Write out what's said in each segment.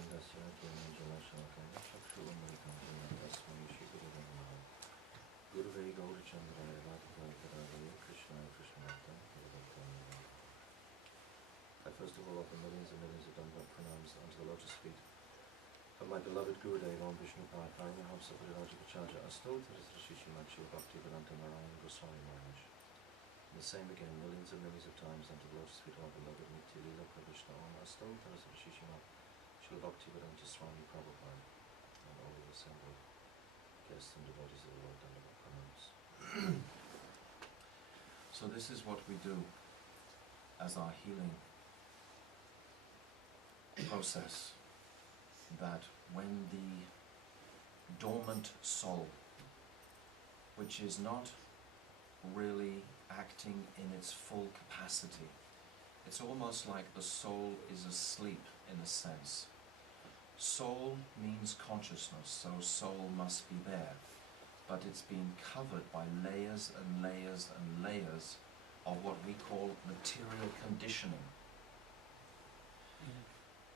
I first of all offer millions and millions of Dhamma pranams unto the lotus feet of my beloved Gurudev Om Vishnu Padaya Mahamsa Tridandi Astota Shishimachi Bhakti Vedanta Narayan Goswami Maharaj. And the same again, millions and millions of times unto the lotus feet of my beloved Nitya Lila Pravishna Om Astota Shishimachi Bhakti Vedanta Swami Prabhupada and all the assembled guests and devotees of the Lord Dhamma pranams. So this is what we do as our healing process, that when the dormant soul, which is not really acting in its full capacity, it's almost like the soul is asleep in a sense. Soul means consciousness, so soul must be there, but it's been covered by layers and layers and layers of what we call material conditioning,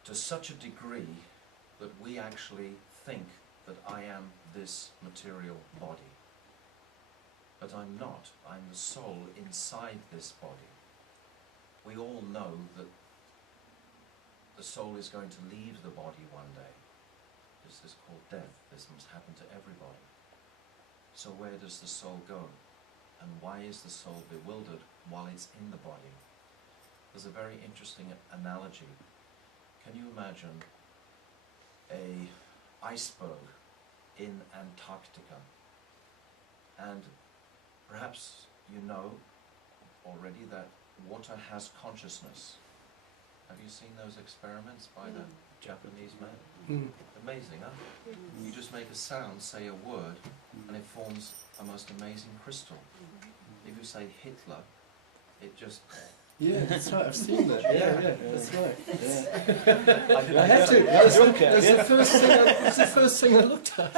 to such a degree that we actually think that I am this material body. But I'm not. I'm the soul inside this body. We all know that the soul is going to leave the body one day. This is called death. This must happen to everybody. So where does the soul go? And why is the soul bewildered while it's in the body? There's a very interesting analogy. Can you imagine an iceberg in Antarctica? And perhaps you know already that water has consciousness. Have you seen those experiments by the Japanese man? Amazing, huh? You just make a sound, say a word, and it forms a most amazing crystal. If you say Hitler, it just... Yeah, that's right, I've seen that. Yeah, that's right. Yeah. I had to. That's the first thing I looked at.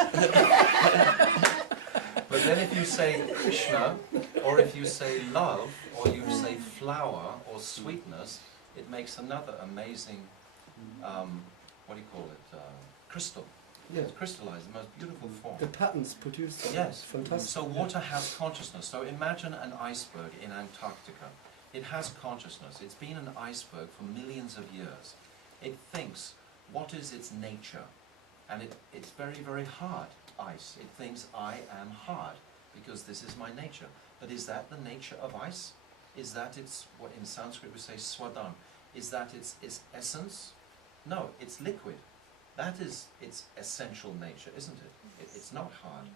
But then if you say Krishna, or if you say love, or you say flower, or sweetness, it makes another amazing, what do you call it, crystal. Yeah. It's crystallized, the most beautiful form. The patterns produced. Yes. Fantastic. So water has consciousness. So imagine an iceberg in Antarctica. It has consciousness. It's been an iceberg for millions of years. It thinks, what is its nature? And it's very, very hard, ice. It thinks, I am hard, because this is my nature. But is that the nature of ice? Is that its, what in Sanskrit we say swadan, is that its essence? No, it's liquid. That is its essential nature, isn't it? It's not hard.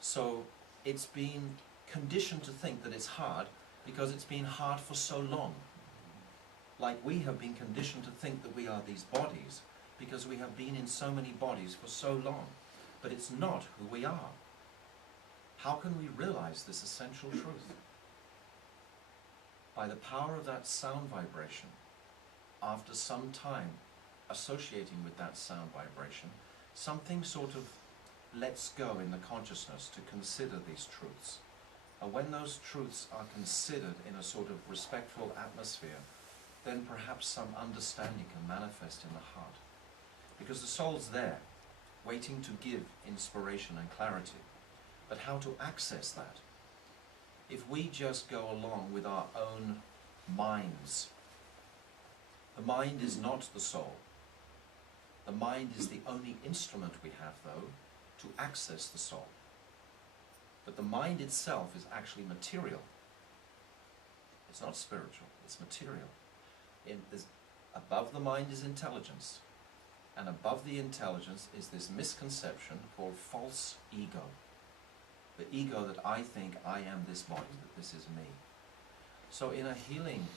So it's been conditioned to think that it's hard because it's been hard for so long. Like we have been conditioned to think that we are these bodies because we have been in so many bodies for so long. But it's not who we are. How can we realize this essential truth? By the power of that sound vibration, after some time associating with that sound vibration, something sort of lets go in the consciousness to consider these truths. And when those truths are considered in a sort of respectful atmosphere, then perhaps some understanding can manifest in the heart. Because the soul's there, waiting to give inspiration and clarity. But how to access that? If we just go along with our own minds, the mind is not the soul. The mind is the only instrument we have, though, to access the soul. But the mind itself is actually material. It's not spiritual, it's material. Above the mind is intelligence. And above the intelligence is this misconception called false ego. The ego that I think I am this body, that this is me. So in a healing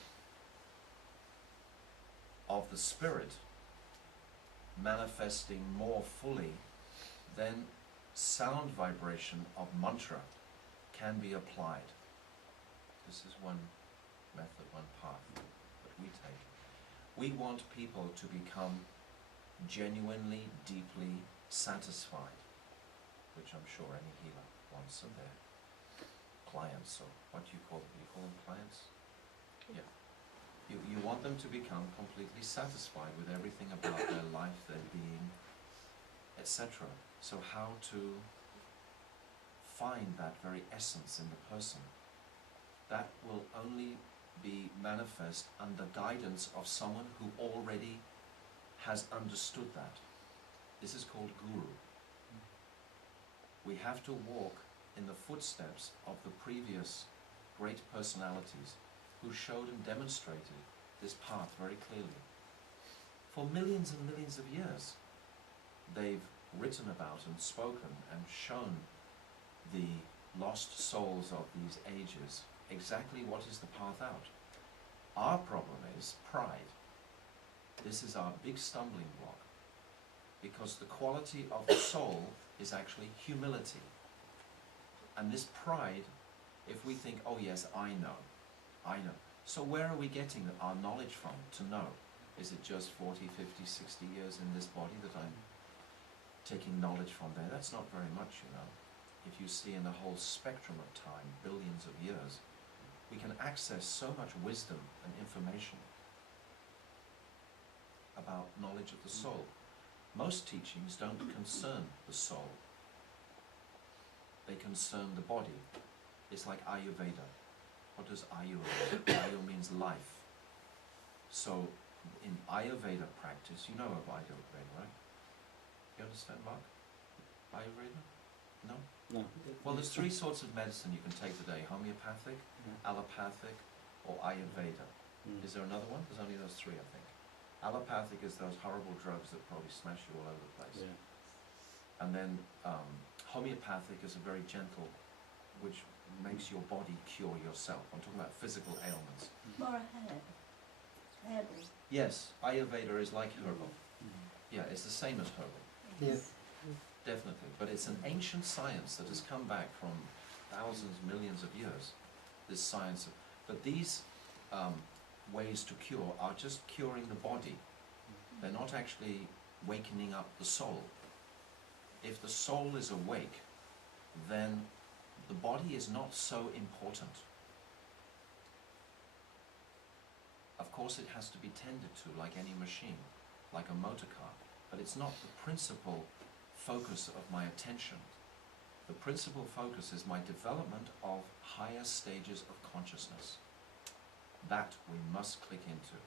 of the spirit manifesting more fully, then sound vibration of mantra can be applied. This is one method, one path that we take. We want people to become genuinely, deeply satisfied, which I'm sure any healer wants of their clients, or what do you call them? You call them clients? Yeah. You want want them to become completely satisfied with everything about their life, their being, etc. So how to find that very essence in the person, that will only be manifest under guidance of someone who already has understood that. This is called guru. We have to walk in the footsteps of the previous great personalities who showed and demonstrated this path very clearly. For millions and millions of years, they've written about and spoken and shown the lost souls of these ages exactly what is the path out. Our problem is pride. This is our big stumbling block, because the quality of the soul is actually humility. And this pride, if we think, oh yes, I know. So where are we getting our knowledge from to know? Is it just 40, 50, 60 years in this body that I'm taking knowledge from there? That's not very much, you know. If you see in the whole spectrum of time, billions of years, we can access so much wisdom and information about knowledge of the soul. Most teachings don't concern the soul. They concern the body. It's like Ayurveda. What does Ayu mean? Ayu means life. So in Ayurveda practice, you know of Ayurveda, right? You understand, Mark? Ayurveda? No? No. Well, there's three sorts of medicine you can take today: homeopathic, allopathic, or Ayurveda. Is there another one? There's only those three, I think. Allopathic is those horrible drugs that probably smash you all over the place. Yeah. And then homeopathic is a very gentle, which makes your body cure yourself. I'm talking about physical ailments. More herbal. Yes, Ayurveda is like herbal. Yeah, it's the same as herbal. Yes. Definitely. But it's an ancient science that has come back from thousands, millions of years. This science. But these ways to cure are just curing the body. They're not actually wakening up the soul. If the soul is awake, then the body is not so important. Of course it has to be tended to like any machine, like a motor car, but it's not the principal focus of my attention. The principal focus is my development of higher stages of consciousness. That we must click into.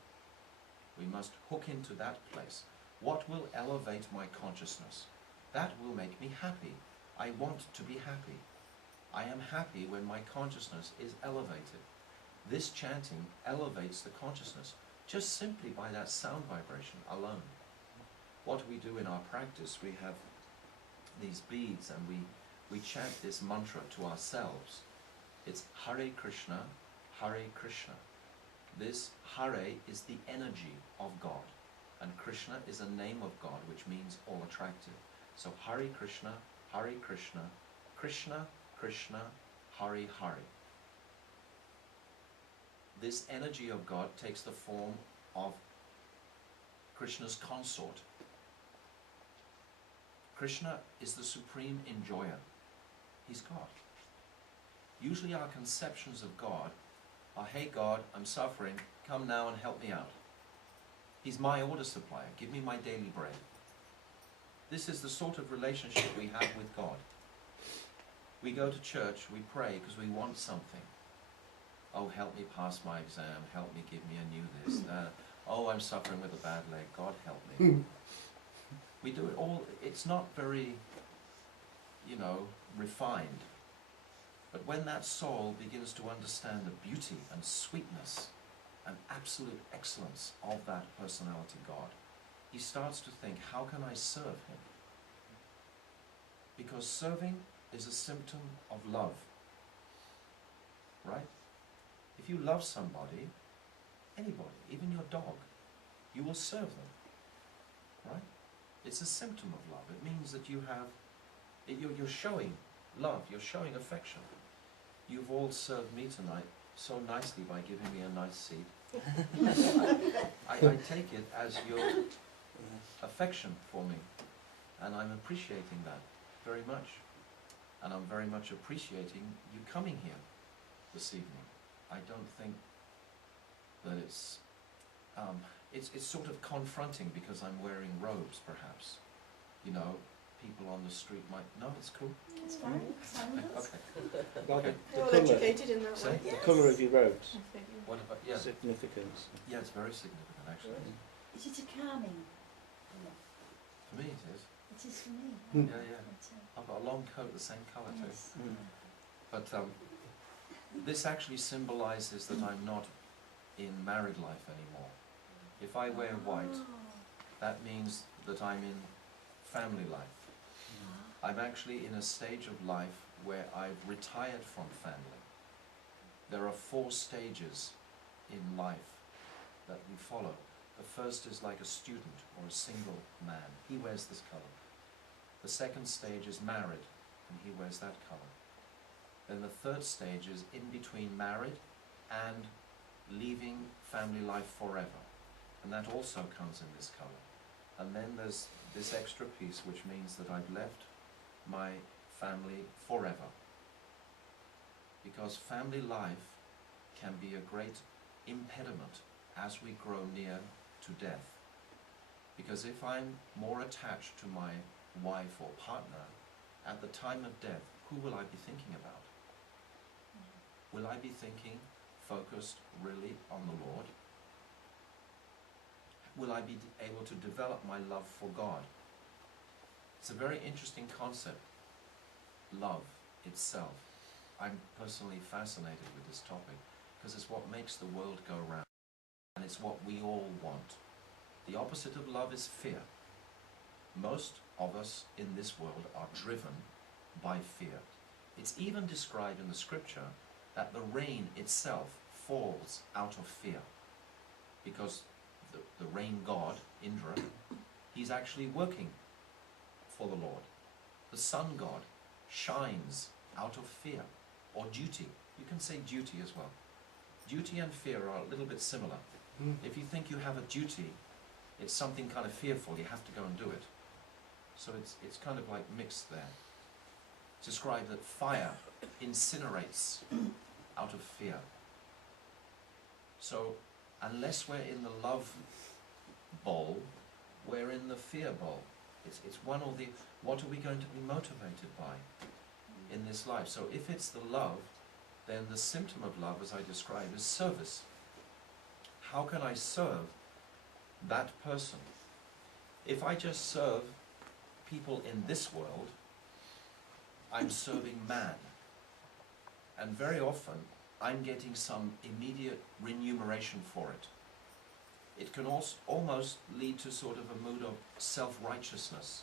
We must hook into that place. What will elevate my consciousness? That will make me happy. I want to be happy. I am happy when my consciousness is elevated. This chanting elevates the consciousness just simply by that sound vibration alone. What we do in our practice, we have these beads and we chant this mantra to ourselves. It's Hare Krishna, Hare Krishna. This Hare is the energy of God, and Krishna is a name of God, which means all attractive. So Hare Krishna, Hare Krishna, Krishna, Krishna, Hare Hare. This energy of God takes the form of Krishna's consort. Krishna is the supreme enjoyer. He's God. Usually our conceptions of God are, hey God, I'm suffering, come now and help me out. He's my order supplier, give me my daily bread. This is the sort of relationship we have with God. We go to church, we pray because we want something. Oh, help me pass my exam, help me, give me a new this, that. Oh, I'm suffering with a bad leg, God help me. We do it all, it's not very, refined. But when that soul begins to understand the beauty and sweetness and absolute excellence of that personality God, he starts to think, how can I serve him? Because serving is a symptom of love, right? If you love somebody, anybody, even your dog, you will serve them, right? It's a symptom of love. It means that you have, you're showing love, you're showing affection. You've all served me tonight so nicely by giving me a nice seat. I take it as your affection for me, and I'm appreciating that very much. And I'm very much appreciating you coming here this evening. I don't think that it's it's sort of confronting because I'm wearing robes, perhaps. You know, people on the street might, no, it's cool. It's fine. Okay. Like Okay. the Well colour, educated in that Say? way. the Yes. colour of your robes, What about, yeah, significance. yeah, it's very significant, actually. Is it a calming? No, For me it is. it is for me. Hmm. Yeah, yeah. I've got a long coat, the same colour too. Yes. Mm. But this actually symbolises that I'm not in married life anymore. If I wear white, that means that I'm in family life. I'm actually in a stage of life where I've retired from family. There are 4 stages in life that we follow. The first is like a student or a single man. He wears this colour. The second stage is married, and he wears that colour. Then the third stage is in between married and leaving family life forever. And that also comes in this colour. And then there's this extra piece which means that I've left my family forever. Because family life can be a great impediment as we grow near to death. Because if I'm more attached to my wife or partner, at the time of death, who will I be thinking about? Will I be thinking, focused really on the Lord? Will I be able to develop my love for God? It's a very interesting concept, love itself. I'm personally fascinated with this topic because it's what makes the world go round, and it's what we all want. The opposite of love is fear. Most of us in this world are driven by fear. It's even described in the scripture that the rain itself falls out of fear, because the rain god, Indra, he's actually working for the Lord. The sun god shines out of fear, or duty. You can say duty as well. Duty and fear are a little bit similar. If you think you have a duty, it's something kind of fearful, you have to go and do it. So it's kind of like mixed there. It's described that fire incinerates out of fear. So unless we're in the love bowl, we're in the fear bowl. It's one or the, what are we going to be motivated by in this life? So if it's the love, then the symptom of love, as I described, is service. How can I serve that person? If I just serve people in this world, I'm serving man. And very often, I'm getting some immediate remuneration for it. It can also almost lead to sort of a mood of self-righteousness.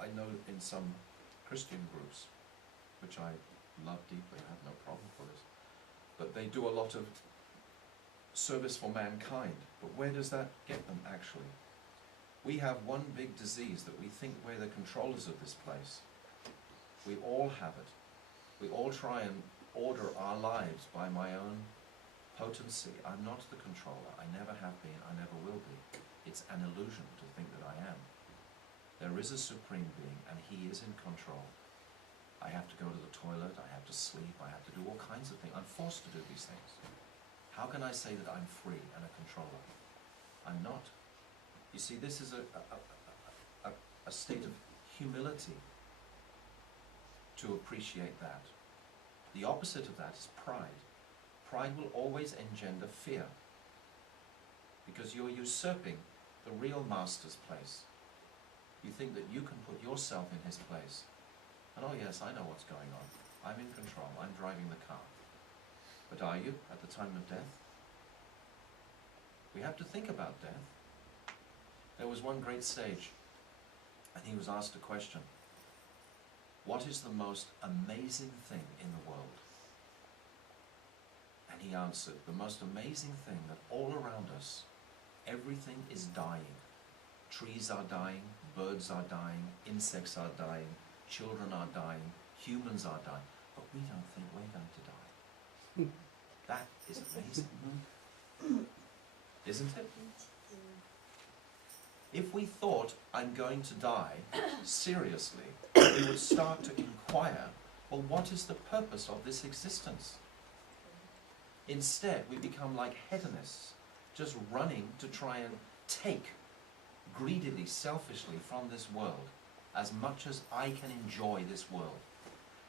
I know in some Christian groups, which I love deeply, I have no problem for this, but they do a lot of service for mankind. But where does that get them actually? We have one big disease that we think we're the controllers of this place. We all have it. We all try and order our lives by my own potency. I'm not the controller. I never have been. I never will be. It's an illusion to think that I am. There is a supreme being, and he is in control. I have to go to the toilet. I have to sleep. I have to do all kinds of things. I'm forced to do these things. How can I say that I'm free and a controller? I'm not. You see, this is a state of humility to appreciate that. The opposite of that is pride. Pride will always engender fear, because you're usurping the real master's place. You think that you can put yourself in his place. And oh yes, I know what's going on. I'm in control. I'm driving the car. But are you at the time of death? We have to think about death. There was one great sage, and he was asked a question. What is the most amazing thing in the world? And he answered, the most amazing thing that all around us, everything is dying. Trees are dying, birds are dying, insects are dying, children are dying, humans are dying, but we don't think we're going to die. That is amazing. Isn't it? If we thought I'm going to die seriously, we would start to inquire, well, what is the purpose of this existence? Instead, we become like hedonists. just running to try and take greedily, selfishly from this world as much as I can enjoy this world.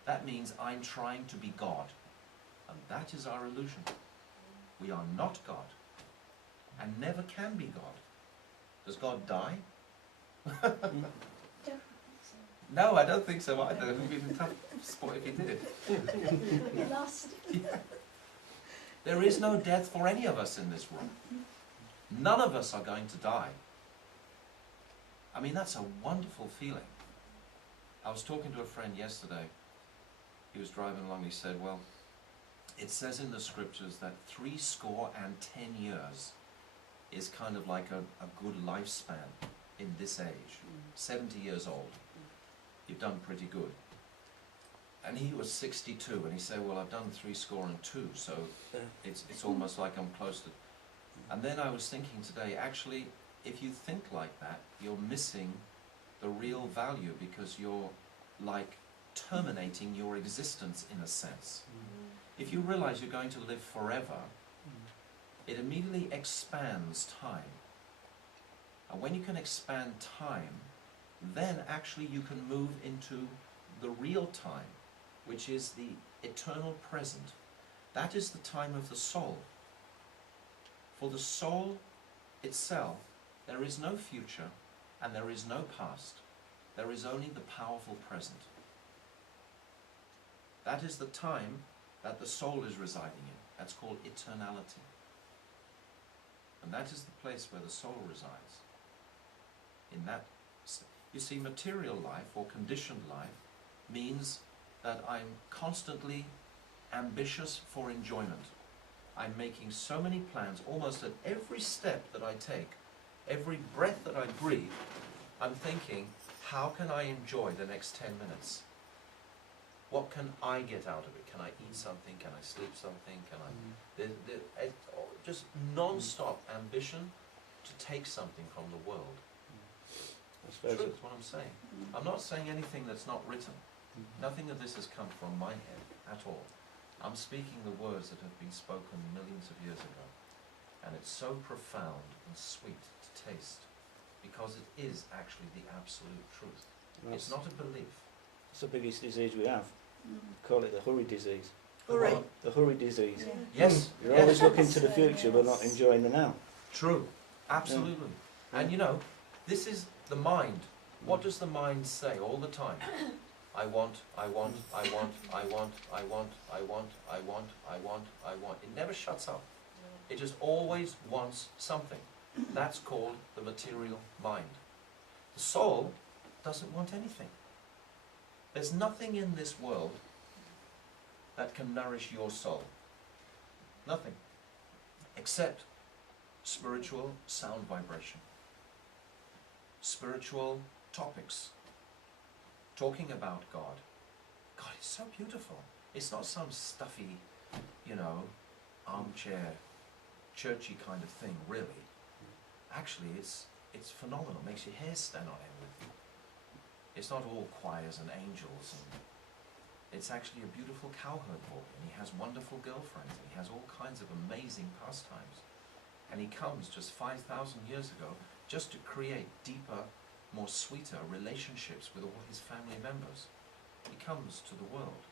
That means I'm trying to be God. And that is our illusion. We are not God. And never can be God. Does God die? Don't think so. No, I don't think so either. It would be a tough spot if he did. You're lost. There is no death for any of us in this room. None of us are going to die. I mean, that's a wonderful feeling. I was talking to a friend yesterday. He was driving along, he said, well, it says in the scriptures that 70 years is kind of like a good lifespan in this age. 70 years old. You've done pretty good. And he was 62, and he said, well, I've done 62, so it's almost like I'm close to... And then I was thinking today, actually, if you think like that, you're missing the real value, because you're like terminating your existence in a sense. If you realize you're going to live forever, it immediately expands time. And when you can expand time, then actually you can move into the real time, which is the eternal present. That is the time of the soul. For the soul itself, there is no future and there is no past. There is only the powerful present. That is the time that the soul is residing in. That's called eternality. And that is the place where the soul resides. In that, you see, material life or conditioned life means that I'm constantly ambitious for enjoyment. I'm making so many plans, almost at every step that I take, every breath that I breathe, I'm thinking, how can I enjoy the next 10 minutes? What can I get out of it? Can I eat something? Can I sleep something? Can I... just non-stop ambition to take something from the world. True, that's what I'm saying. I'm not saying anything that's not written. Nothing of this has come from my head at all. I'm speaking the words that have been spoken millions of years ago. And it's so profound and sweet to taste, because it is actually the absolute truth. It's not a belief. It's the biggest disease we have. Call it the hurry disease. Hurry. The hurry disease. Yeah. Yes. You're yes. always looking to the future but not enjoying the now. True. Absolutely. And you know, this is the mind. What does the mind say all the time? I want, I want, I want, I want, I want, I want, I want, I want, I want. It never shuts up. It just always wants something. That's called the material mind. The soul doesn't want anything. There's nothing in this world that can nourish your soul. Nothing. Except spiritual sound vibration. Spiritual topics. Talking about God. God is so beautiful. It's not some stuffy, you know, armchair, churchy kind of thing, really. Actually, it's phenomenal. Makes your hair stand on end with you. It's not all choirs and angels, and it's actually a beautiful cowherd boy, and he has wonderful girlfriends, and he has all kinds of amazing pastimes. And he comes just 5,000 years ago just to create deeper, more sweeter relationships with all his family members. He comes to the world,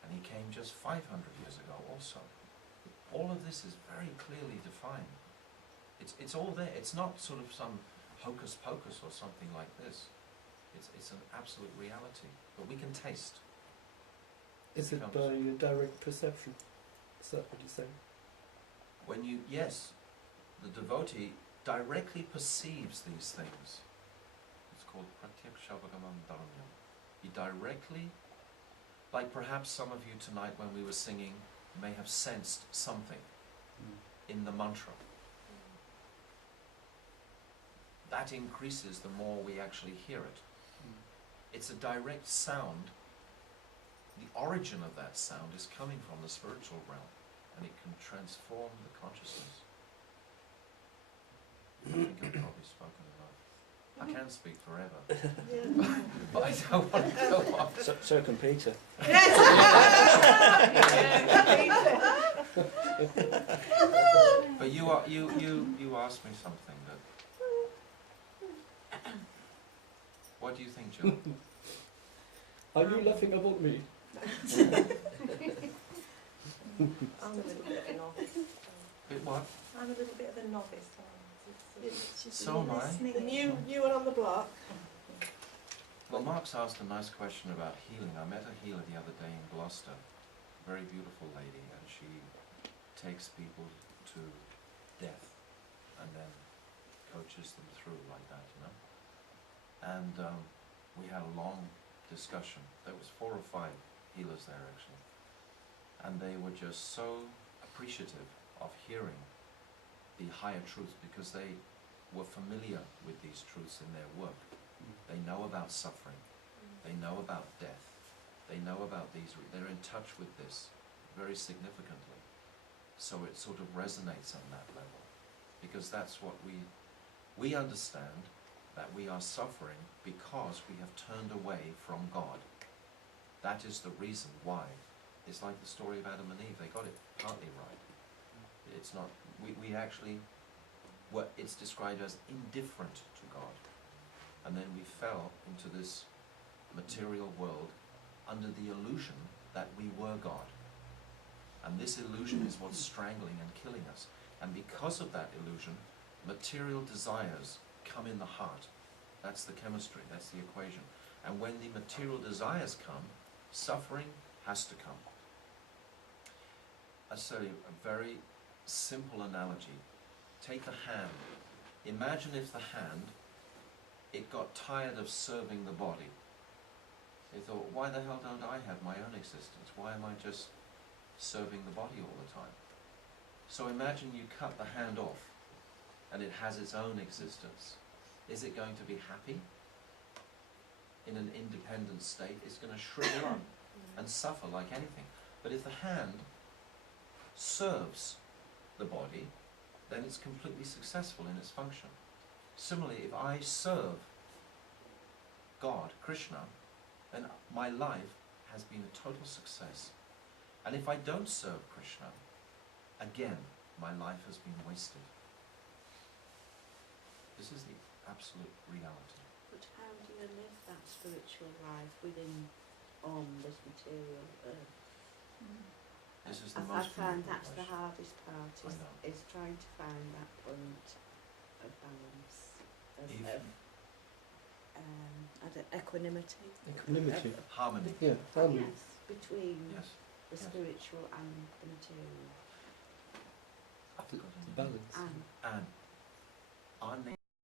and he came just 500 years ago also. All of this is very clearly defined. It's all there. It's not sort of some hocus pocus or something like this. It's an absolute reality, but we can taste. Is it by your direct perception? Is that what you're saying? When you, yes, the devotee directly perceives these things. It's called pratyakshavagamandaranyam. He directly, like perhaps some of you tonight when we were singing, may have sensed something in the mantra. That increases the more we actually hear it. It's a direct sound. The origin of that sound is coming from the spiritual realm, and it can transform the consciousness. I think I've probably spoken enough. I can speak forever, but I don't want to go on. So can Peter. But you you asked me something that. What do you think, Jill? Are you laughing about me? I'm a little bit of a novice. Bit what? I'm a little bit of a novice. So am I. And you were on the block. Well, Mark's asked a nice question about healing. I met a healer the other day in Gloucester, a very beautiful lady, and she takes people to death and then coaches them through like that, you know. And we had a long discussion. There was 4 or 5 healers there actually, and they were just so appreciative of hearing the higher truth because they were familiar with these truths in their work. They know about suffering, they know about death, they know about these, they're in touch with this very significantly. So it sort of resonates on that level, because that's what we understand, that we are suffering because we have turned away from God. That is the reason why. It's like the story of Adam and Eve, they got it partly right. It's not, we actually, it's described as indifferent to God. And then we fell into this material world under the illusion that we were God. And this illusion is what's strangling and killing us. And because of that illusion, material desires come in the heart. That's the chemistry, that's the equation. And when the material desires come, suffering has to come. I'll tell you a very simple analogy. Take a hand. Imagine if the hand, it got tired of serving the body. It thought, why the hell don't I have my own existence? Why am I just serving the body all the time? So imagine you cut the hand off and it has its own existence. Is it going to be happy? In an independent state, it's going to shrivel up and suffer like anything. But if the hand serves the body, then it's completely successful in its function. Similarly, if I serve God, Krishna, then my life has been a total success. And if I don't serve Krishna, again, my life has been wasted. This is the absolute reality. But how do you live that spiritual life within this material earth? This is the I most find beautiful that's the question. hardest part, I know. is trying to find that point of balance, of equanimity. Equanimity. Harmony. Yeah, harmony. Yes, between Yes. the yes. spiritual and the material. I've forgotten. Balance. And And our name